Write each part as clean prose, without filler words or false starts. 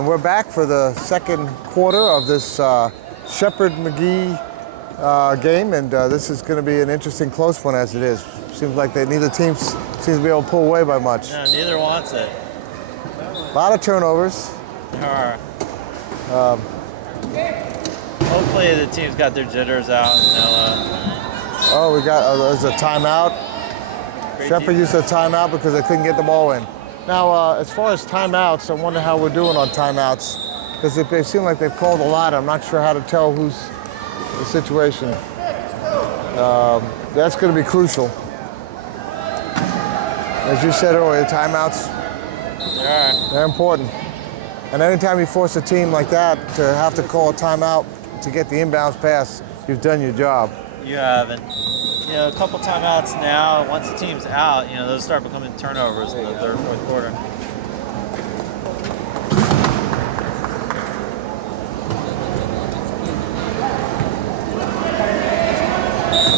And we're back for the second quarter of this Shepherd-Magee game, and this is going to be an interesting close one as it is. Seems like neither team seems to be able to pull away by much. No, neither wants it. A lot of turnovers. There are. Hopefully the team's got their jitters out. We got there's a timeout. Shepherd used a timeout because they couldn't get the ball in. Now, as far as timeouts, I wonder how we're doing on timeouts, because they seem like they've called a lot. I'm not sure how to tell who's the situation. That's going to be crucial. As you said earlier, timeouts, they're important. And anytime you force a team like that to have to call a timeout to get the inbounds pass, you've done your job. You have, and a couple timeouts now. Once the team's out, those start becoming turnovers in the third, fourth quarter.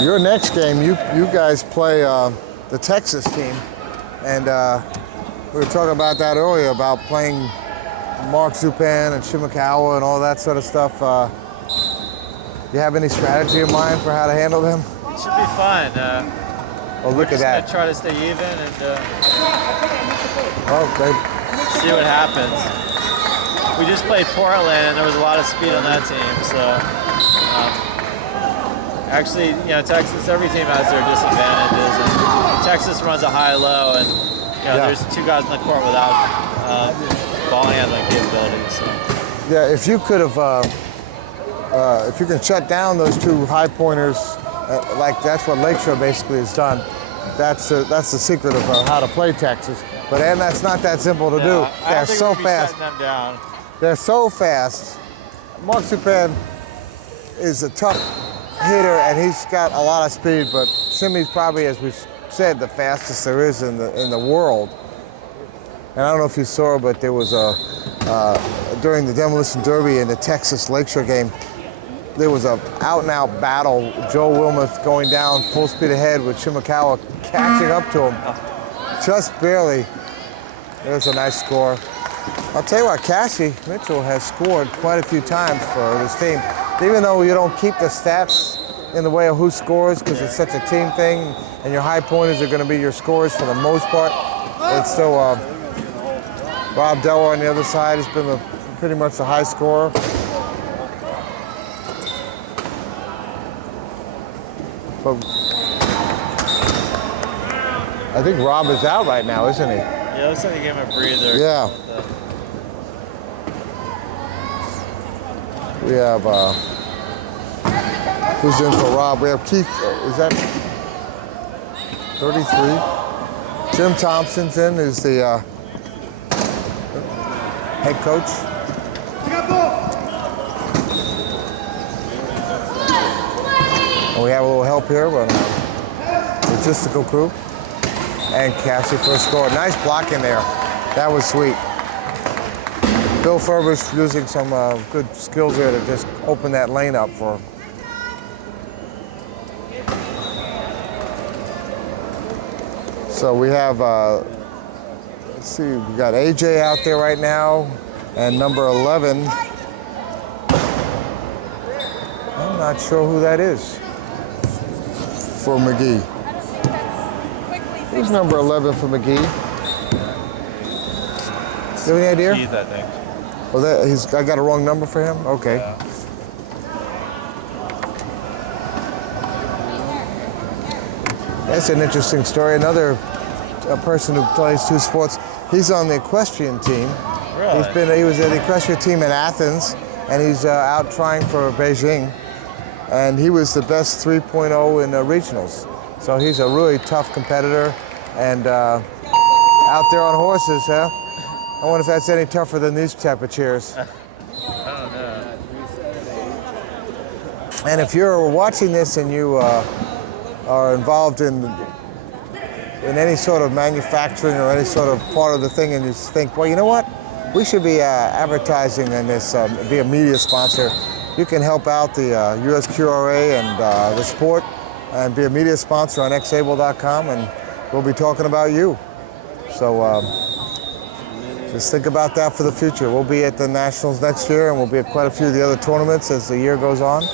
Your next game, you guys play the Texas team, and we were talking about that earlier about playing Mark Zupan and Shimakawa and all that sort of stuff. Do you have any strategy in mind for how to handle them? It should be fun. Look at that. We're just going to try to stay even and Okay. see what happens. We just played Portland, and there was a lot of speed on that team. So, actually, Texas, every team has their disadvantages. And Texas runs a high-low, and there's two guys on the court without ball handling capabilities. So. Yeah, if you could have, if you can shut down those two high pointers, like that's what Lakeshore basically has done. That's the secret of how to play Texas. But that's not that simple to do. They're so fast. Them down. They're so fast. Mark Zupan is a tough hitter, and he's got a lot of speed. But Simi's probably, as we've said, the fastest there is in the world. And I don't know if you saw, but there was during the Demolition Derby in the Texas Lakeshore game, there was a out-and-out battle. Joe Wilmoth going down full speed ahead with Shimakawa catching up to him, just barely. There's a nice score. I'll tell you what, Cassie Mitchell has scored quite a few times for this team. Even though you don't keep the stats in the way of who scores, because it's such a team thing, and your high pointers are going to be your scores for the most part, it's still Rob Delaware on the other side has been pretty much the high scorer. But I think Rob is out right now, isn't he? Yeah, looks like he gave him a breather. Yeah. We have, who's in for Rob? We have Keith, is that 33? Jim Thompson's in, who's the head coach. And we have a little help here, but logistical crew. And Cassie for a score. Nice block in there. That was sweet. Bill Furbish using some good skills there to just open that lane up for him. So we have, let's see, we got AJ out there right now, and number 11. I'm not sure who that is for Magee. Who's number 11 for Magee? Do you have any idea? Keith, I think. Oh, I got a wrong number for him? Okay. Yeah. That's an interesting story. Another person who plays two sports. He's on the equestrian team. Really? He was at the equestrian team in Athens, and he's out trying for Beijing. And he was the best 3.0 in regionals. So he's a really tough competitor, and out there on horses, huh? I wonder if that's any tougher than these type of chairs. I don't know. And if you're watching this and you are involved in any sort of manufacturing or any sort of part of the thing, and you think, well, you know what? We should be advertising in this, be a media sponsor. You can help out the USQRA and the sport and be a media sponsor on xable.com, and we'll be talking about you. So just think about that for the future. We'll be at the Nationals next year, and we'll be at quite a few of the other tournaments as the year goes on.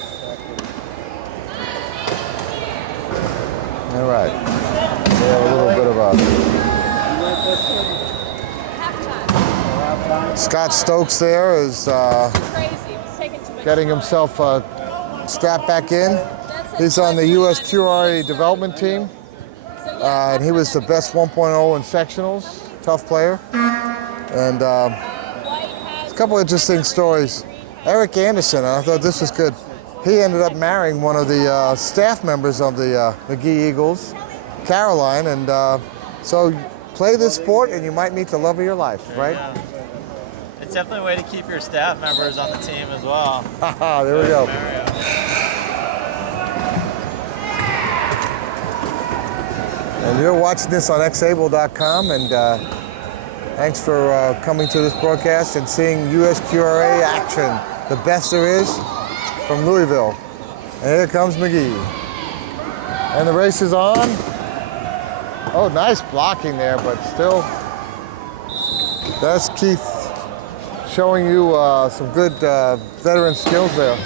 All right. We have a little bit of a... Scott Stokes there is getting himself strapped back in. He's on the US QRA development team, and he was the best 1.0 in sectionals. Tough player. And a couple interesting stories. Eric Anderson, I thought this was good. He ended up marrying one of the staff members of the Magee Eagles, Caroline, and so play this sport and you might meet the love of your life, right? Yeah. It's definitely a way to keep your staff members on the team as well. There we go. And you're watching this on xable.com, and thanks for coming to this broadcast and seeing USQRA action, the best there is from Louisville. And here comes Magee. And the race is on. Oh, nice blocking there, but still, that's Keith showing you some good veteran skills there.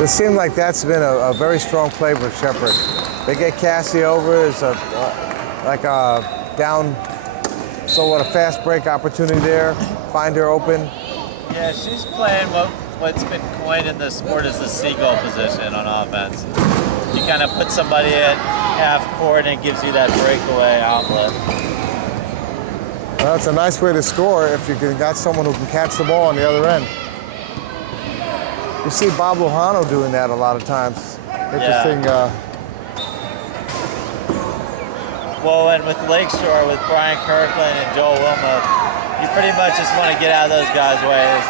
It seemed like that's been a very strong play for Shepherd. They get Cassie over as like a down, somewhat a fast break opportunity there. Find her open. Yeah, she's playing what's been coined in the sport as the seagull position on offense. You kind of put somebody at half court and it gives you that breakaway outlet. Well, it's a nice way to score if you got someone who can catch the ball on the other end. You see Bob Lujano doing that a lot of times. Interesting. Yeah. Well, and with Lakeshore, with Brian Kirkland and Joel Wilmoth, you pretty much just want to get out of those guys' ways.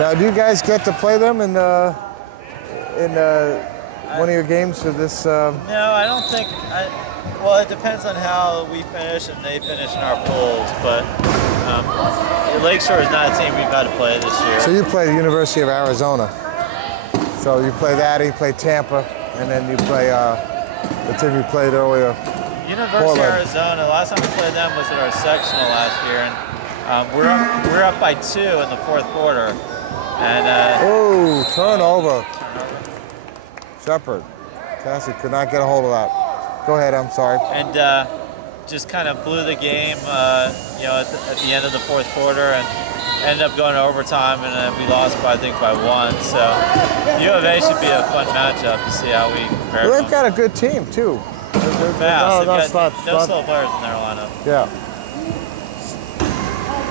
Now, do you guys get to play them in one of your games for this? No, I don't think. Well, it depends on how we finish and they finish in our pools, but Lakeshore is not a team we've got to play this year. So you play the University of Arizona. So you play that, and you play Tampa, and then you play the team you played earlier. University of Arizona, last time we played them was at our sectional last year, and we're up by 2 in the fourth quarter. And oh, turnover. Shepherd. Cassie could not get a hold of that. Go ahead, I'm sorry. And just kind of blew the game, at the end of the fourth quarter, and ended up going to overtime, and we lost by, I think, by 1. So U of A should be a fun matchup to see how we compare. Well, they've got a good team too. They've got no slow players in their lineup. Yeah.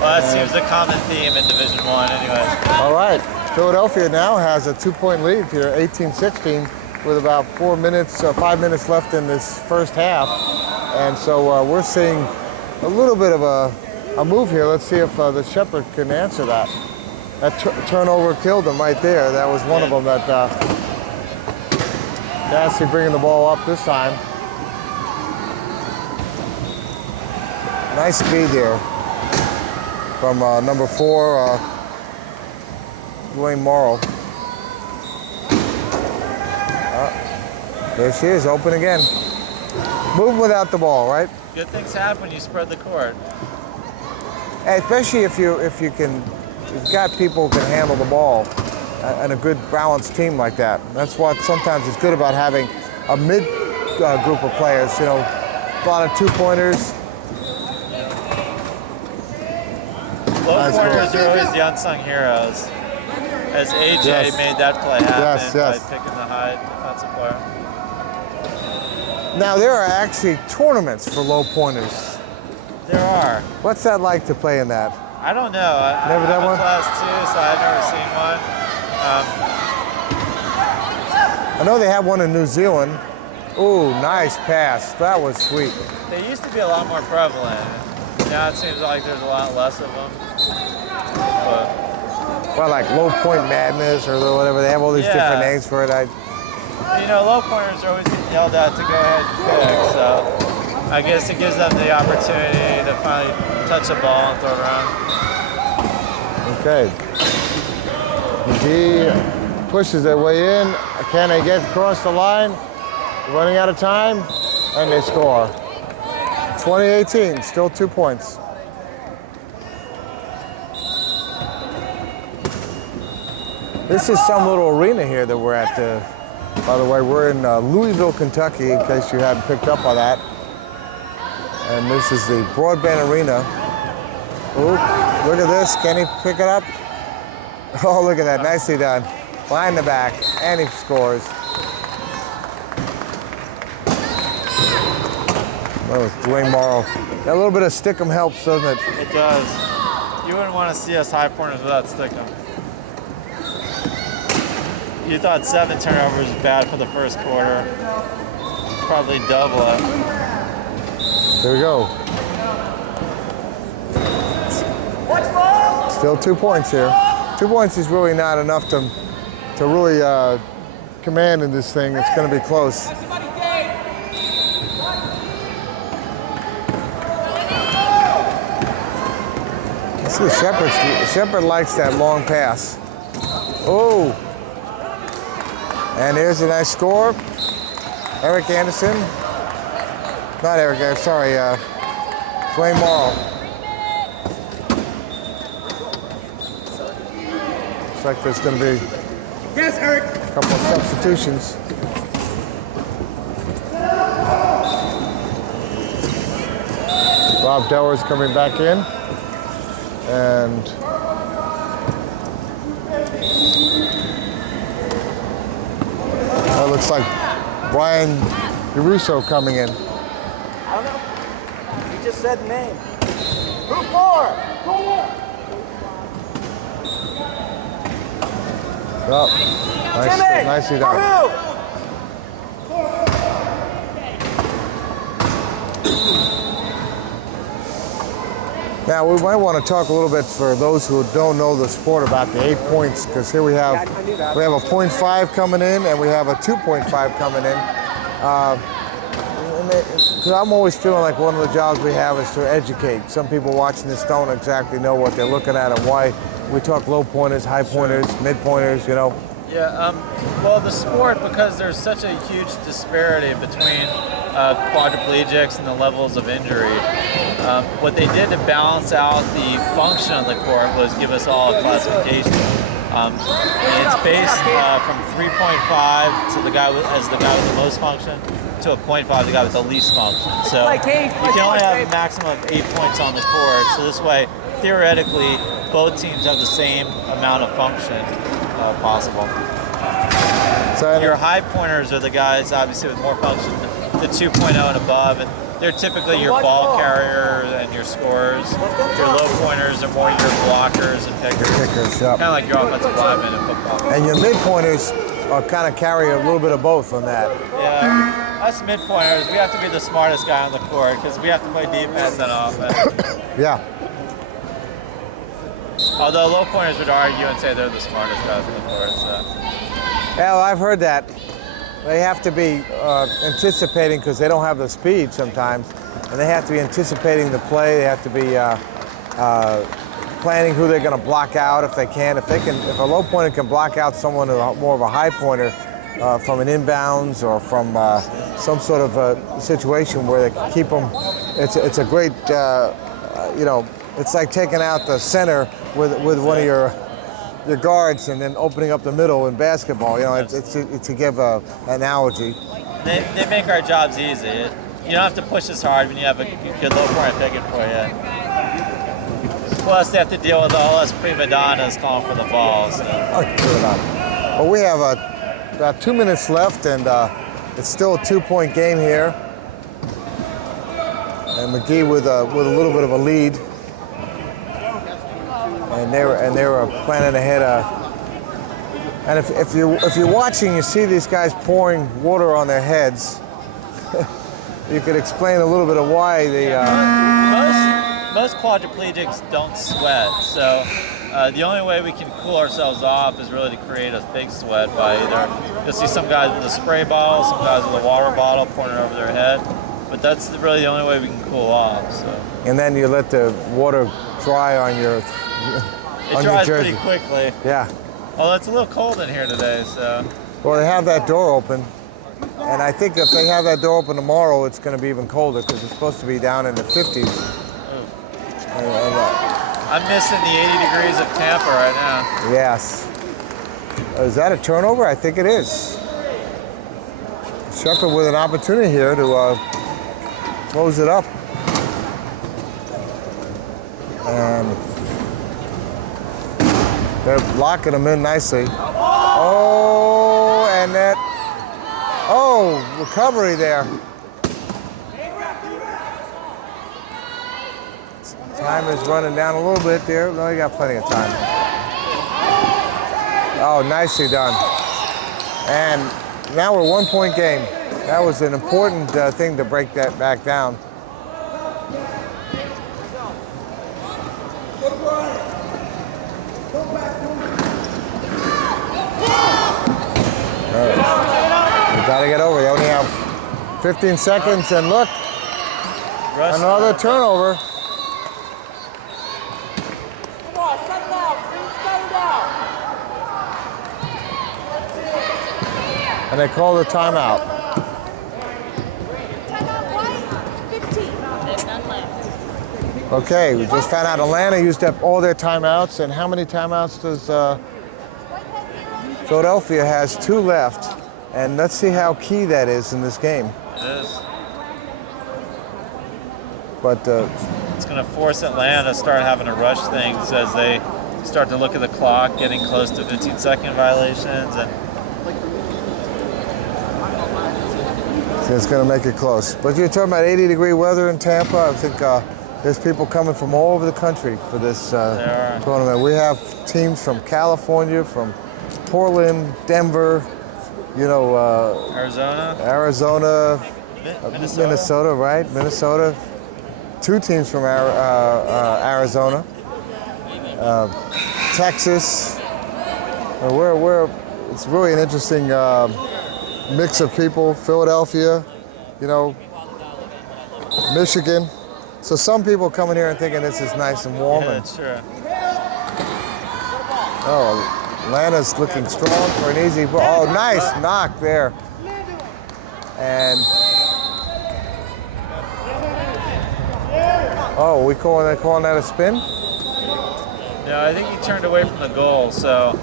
Well, that seems the common theme in Division I, anyway. All right. Philadelphia now has a 2-point lead here, 18-16, with about 5 minutes left in this first half. And so we're seeing a little bit of a move here. Let's see if the Shepherd can answer that. That turnover killed them right there. That was one of them that Cassie bringing the ball up this time. Nice speed there from number 4, Dwayne Morrow. There she is, open again. Move without the ball, right? Good things happen when you spread the court. Especially if you've got people who can handle the ball and a good balanced team like that. That's what sometimes is good about having a mid group of players. A lot of 2-pointers. Low pointers are always the unsung heroes. As AJ made that play happen by picking the high defensive player. Now there are actually tournaments for low pointers. There are. What's that like to play in that? I don't know. Never done one? Class 2, so I've never seen one. I know they have one in New Zealand. Ooh, nice pass. That was sweet. They used to be a lot more prevalent. Now it seems like there's a lot less of them. But, well, like low point madness or whatever. They have all these different names for it. Low pointers are always getting yelled at to go ahead and pick, so. I guess it gives them the opportunity to finally touch the ball and throw it around. Okay. Magee pushes their way in. Can they get across the line? Running out of time, and they score. 20-18, still 2 points. This is some little arena here that we're at. By the way, we're in Louisville, Kentucky, in case you hadn't picked up on that. And this is the Broadband Arena. Ooh, look at this. Can he pick it up? Oh, look at that. Nicely done. Behind the back, and he scores. That was Dwayne Morrow. That little bit of stickum helps, doesn't it? It does. You wouldn't want to see us high pointers without stickum. You thought 7 turnovers was bad for the first quarter. Probably double it. There we go. Still 2 points here. 2 points is really not enough to really command in this thing. It's going to be close. See, Shepard likes that long pass. Oh. And here's a nice score. Eric Anderson. Not Eric, sorry, Dwayne Morrow. Looks like there's going to be a couple of substitutions. Rob Deller's coming back in. And that looks like Brian DeRusso coming in. I don't know. You just said name. Who for? Oh, nicely done. Now, we might want to talk a little bit for those who don't know the sport about the 8 points, because here we have a 0.5 coming in and we have a 2.5 coming in. Because I'm always feeling like one of the jobs we have is to educate. Some people watching this don't exactly know what they're looking at and why. We talk low pointers, high pointers, mid pointers, you know. Yeah, well, the sport, because there's such a huge disparity between quadriplegics and the levels of injury, what they did to balance out the function of the court was give us all a classification. It's based from 3.5 to the guy with the most function to a 0.5, the guy with the least function. So you can only have a maximum of 8 points on the court. So this way, theoretically, both teams have the same amount of function possible. So your high pointers are the guys, obviously, with more function, the 2.0 and above, and they're typically your ball carrier and your scorers. Your low pointers are more your blockers and pickers. Yep. Kind of like your offensive linemen in football. And your mid pointers kind of carry a little bit of both on that. Yeah, us mid pointers, we have to be the smartest guy on the court because we have to play defense and offense. Yeah. Although low pointers would argue and say they're the smartest guys on the court. So. Yeah, well, I've heard that. They have to be anticipating because they don't have the speed sometimes, and they have to be anticipating the play. They have to be planning who they're going to block out if they can. If a low pointer can block out someone more of a high pointer from an inbounds or from some sort of situation where they can keep them, it's a great, it's like taking out the center with one of your guards and then opening up the middle in basketball. You know, it's to give an analogy. They make our jobs easy. You don't have to push as hard when you have a good low point picking for you. Plus, they have to deal with all us prima donnas calling for the ball. So. Well, we have about 2 minutes left, and it's still a 2-point game here. And Magee with a little bit of a lead. And they were planning ahead. And if you're watching, you see these guys pouring water on their heads. You could explain a little bit of why they. Most quadriplegics don't sweat, so the only way we can cool ourselves off is really to create a big sweat by either you'll see some guys with a spray bottle, some guys with a water bottle pouring it over their head. but that's really the only way we can cool off. So And then you let the water dry on your it on dries your pretty jersey. quickly. Yeah. Although it's a little cold in here today, so Well, they have that door open, and I think if they have that door open tomorrow, it's going to be even colder because it's supposed to be down in the 50s. I'm missing the 80 degrees of Tampa right now. Yes. Is that a turnover? I think it is. Shepherd with an opportunity here to close it up. And they're locking them in nicely. Oh, and that. Oh, recovery there. Time is running down a little bit there. No, you got plenty of time. Oh, nicely done. And now we're 1 point game. That was an important thing to break that back down. We gotta get over. They only have 15 seconds, and look, another turnover. Come on, shut it out. Shut it out. And they call the timeout. Timeout white, 15. There's none left. Okay, we just found out Atlanta used up all their timeouts, and how many timeouts does Philadelphia has? 2 left, and let's see how key that is in this game. It is. But It's going to force Atlanta to start having to rush things as they start to look at the clock, getting close to 15-second violations, and it's going to make it close. But you're talking about 80-degree weather in Tampa. I think there's people coming from all over the country for this tournament. We have teams from California, from Portland, Denver, Arizona, Minnesota, right? Minnesota. 2 teams from Arizona, Texas. It's really an interesting mix of people. Philadelphia, Michigan. So some people coming here and thinking this is nice and warm. Yeah, that's true. Oh, Atlanta's looking strong for an easy ball. Oh, nice knock there. And oh, they're calling that a spin? No, I think he turned away from the goal, so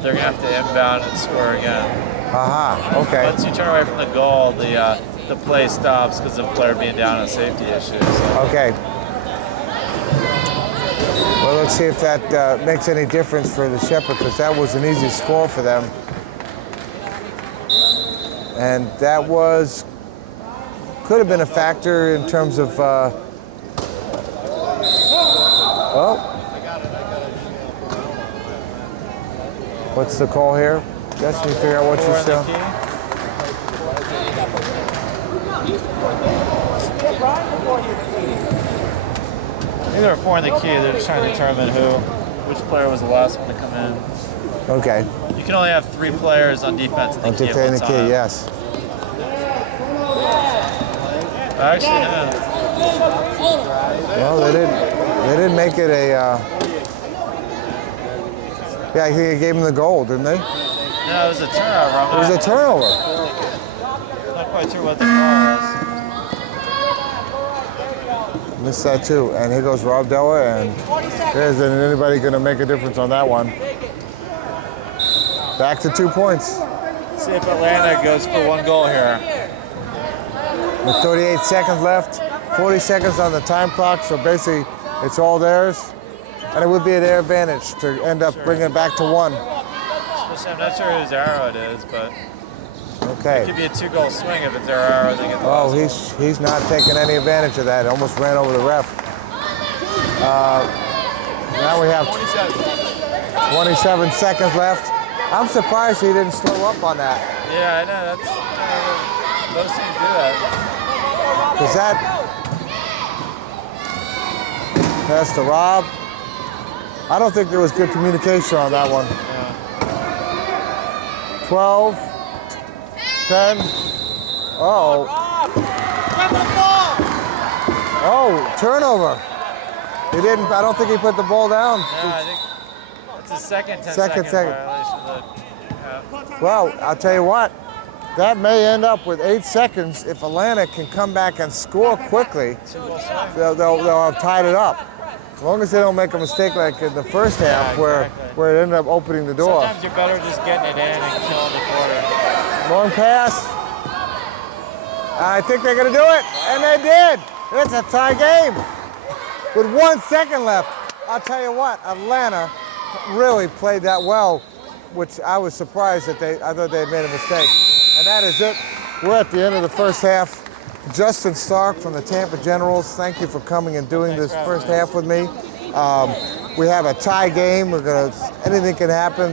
they're gonna have to inbound and score again. Aha, okay. Once you turn away from the goal, the play stops because of the player being down on safety issues. So. Okay. Well, let's see if that makes any difference for the Shepherd, because that was an easy score for them. And that could have been a factor in terms of, what's the call here? Jess, can you figure out what you're still? I think they're 4 in the key. They're just trying to determine which player was the last one to come in. Okay. You can only have 3 players on defense in the key at one time. Yes. Actually, no. Well, they didn't make it a. Yeah, I think they gave him the goal, didn't they? No, it was a turnover. It was a turnover. I'm not quite sure what the call is. Missed that too. And here goes Rob Della, and there isn't anybody going to make a difference on that one. Back to 2 points. See if Atlanta goes for 1 goal here. With 38 seconds left, 40 seconds on the time clock, so basically it's all theirs. And it would be their advantage to end up bringing it back to 1. Especially, I'm not sure whose arrow it is, but Okay. it could be a 2-goal swing if it's their arrow. They get the Oh, last he's not taking any advantage of that. Almost ran over the ref. Now we have 27 seconds left. I'm surprised he didn't slow up on that. Yeah, I know. That's most teams do that. Because that's the Rob. I don't think there was good communication on that one. 12, 10. Uh-oh. Oh, turnover. He didn't, I don't think he put the ball down. No, I think it's his second 10 Second. violation. Well, I'll tell you what, that may end up with 8 seconds. If Atlanta can come back and score quickly, they'll have tied it up. As long as they don't make a mistake like in the first half where it ended up opening the door. Sometimes you're better just getting it in and killing the quarter. Long pass. I think they're going to do it, and they did. It's a tie game with 1 second left. I'll tell you what, Atlanta really played that well, which I was surprised that I thought they had made a mistake. And that is it. We're at the end of the first half. Justin Stark from the Tampa Generals, thank you for coming and doing this first half with me. We have a tie game. Anything can happen.